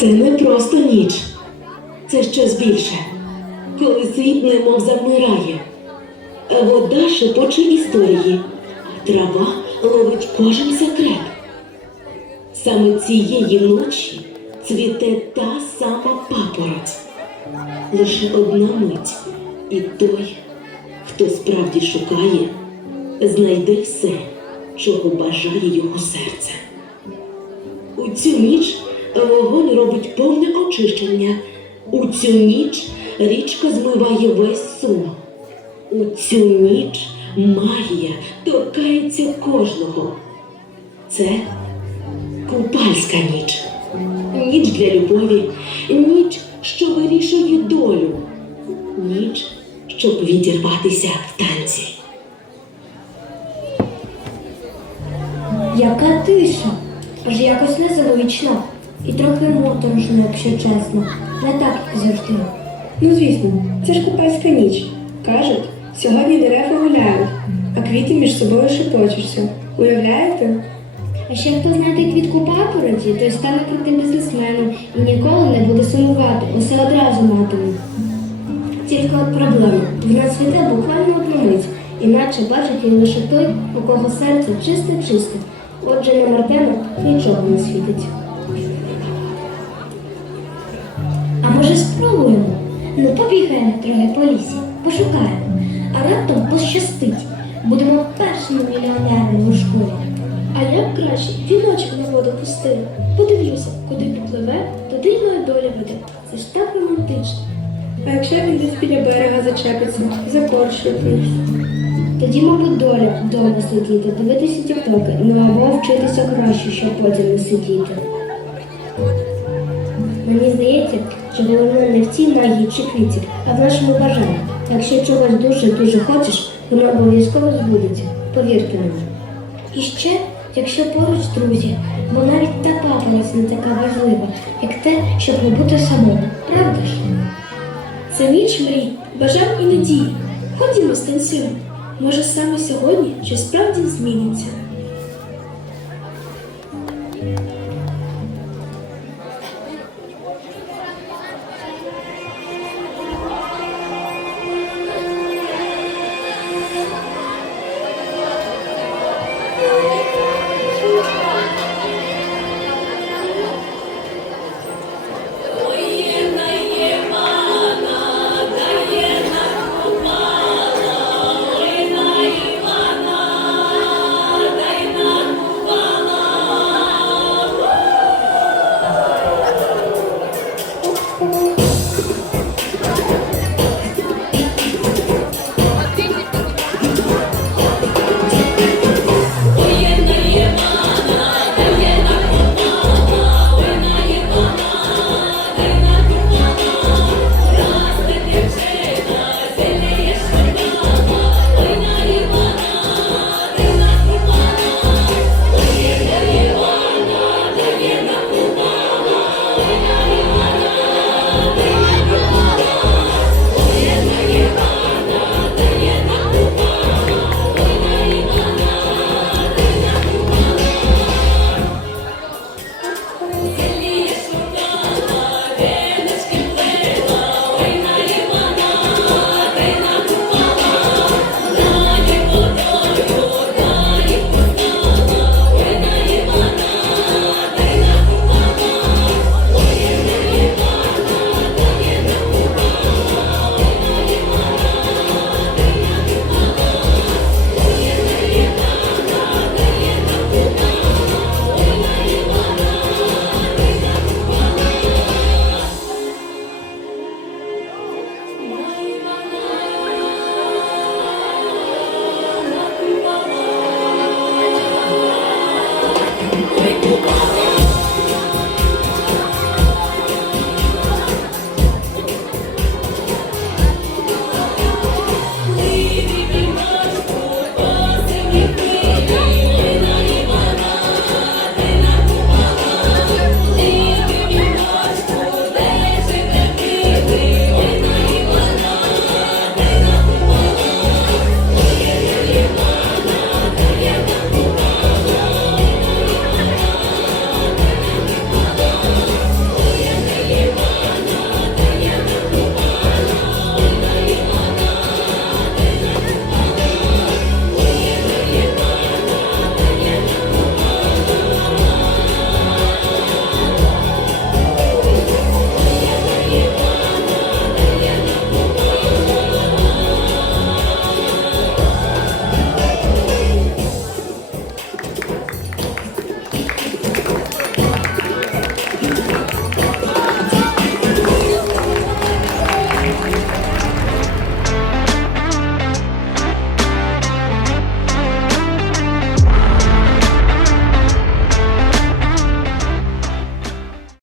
Це не просто ніч, це щось більше. Коли світ немов замирає, а вода шепоче історії, а трава ловить кожен секрет. Саме цієї ночі цвіте та сама папороть. Лише одна мить, і той, хто справді шукає, знайде все, чого бажає його серце. У цю ніч вогонь робить повне очищення. У цю ніч річка змиває весь сум. У цю ніч магія торкається кожного. Це купальська ніч. Ніч для любові, ніч, що вирішує долю, ніч, щоб відірватися в танці. Яка тиша, аж якось незазвично і трохи моторошно, якщо чесно. Не так, як завжди. Ну, звісно, це ж купальська ніч. Кажуть, сьогодні дерева гуляють, а квіти між собою шепочуться. Уявляєте? А ще хто знайде квітку папороті, той стане крутим бізнесменом і ніколи не буде сумувати, усе одразу матиме. Тільки от проблема. Вона цвіте буквально одну мить, іначе бачить він лише той, у кого серце чисте-чисте. Отже, на Мартена нічого не світить. Спробуємо? Ну, побігаємо трохи по лісі, пошукаємо. А раптом пощастить. Будемо першими мільйонерами у школі. А я б краще віночок на воду пустила. Подивлюся, куди попливе, туди й моя доля веде. Це ж так романтично. А якщо він десь біля берега зачепиться, закорчує вниз? Тоді, мабуть, доля вдома сидіти, дивитися тіктоки, ну або вчитися краще, щоб потім не сидіти. Мені здається, що головне не в цій магії чи квіті, а в нашому бажанні. Якщо чогось дуже-дуже хочеш, воно обов'язково збудеться. Повірте мені. І ще, якщо поруч друзі, бо навіть та папороть не така важлива, як те, щоб не бути самому. Правда ж? Це ніч мрій, бажань і надії. Ходімо станцюємо. Може, саме сьогодні щось справді зміниться.